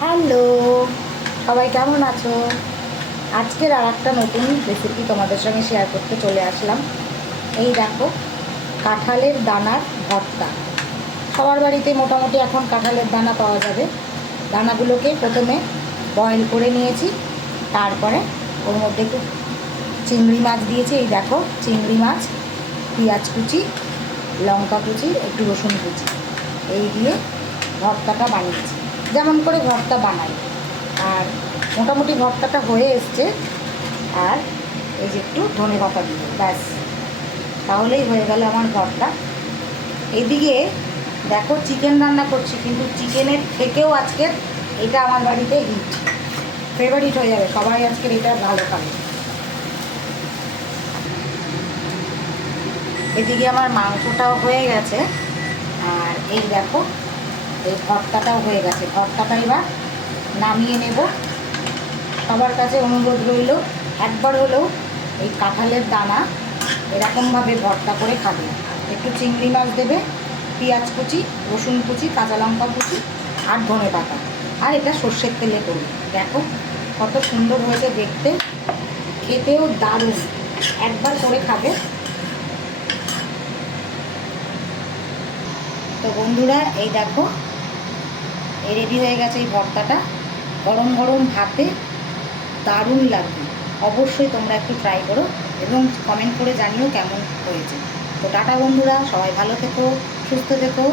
Hello, সবাই কেমন আছো? আজকের আর একটা নতুন রেসিপি তোমাদের সঙ্গে শেয়ার করতে চলে আসলাম। এই দেখো, কাঁঠালের দানার ভর্তা। সবার বাড়িতে মোটামুটি এখন কাঁঠালের দানা পাওয়া যাবে। দানাগুলোকে প্রথমে বয়েল করে নিয়েছি, তারপরে ওর মধ্যে একটু চিংড়ি মাছ দিয়েছি। এই দেখো, চিংড়ি মাছ, পেঁয়াজ কুচি, লঙ্কা কুচি, একটু রসুন কুচি, এই দিয়ে ভর্তাটা বানিয়েছি, যেমন করে ভর্তা বানাই। আর মোটামুটি ভর্তাটা হয়ে এসছে। আর এই যে একটু ধনে পাতা দিব, ব্যাস, তাহলেই হয়ে গেল আমার ভর্তা। এদিকে দেখো, চিকেন রান্না করছি, কিন্তু চিকেনের থেকেও আজকের এটা আমার বাড়িতে হিট, ফেভারিট হয়ে যাবে, সবাই আজকের এটা ভালো খাবে। এদিকে আমার মাংসটাও হয়ে গেছে, আর এই দেখো, এই ভর্তাটাও হয়ে গেছে। ভর্তাটা এবার নামিয়ে নেব। সবার কাছে অনুরোধ রইল, একবার হলেও এই কাঁঠালের দানা এরকমভাবে ভর্তা করে খাবে। একটু চিংড়ি মাছ দেবে, পেঁয়াজ কুচি, রসুন কুচি, কাঁচা লঙ্কা কুচি, আর ধনে পাতা, আর এটা সর্ষের তেলে করবে। দেখো কত সুন্দর হয়েছে দেখতে, খেতেও দারুণ, একবার করে খাবে। তো বন্ধুরা, এই দেখো, এই রেডি হয়ে গেছে এই ভর্তাটা। গরম গরম ভাতে দারুণ লাগবে। অবশ্যই তোমরা একটু ট্রাই করো এবং কমেন্ট করে জানিও কেমন হয়েছে। তো টাটা বন্ধুরা, সবাই ভালো থেকো, সুস্থ থেকো।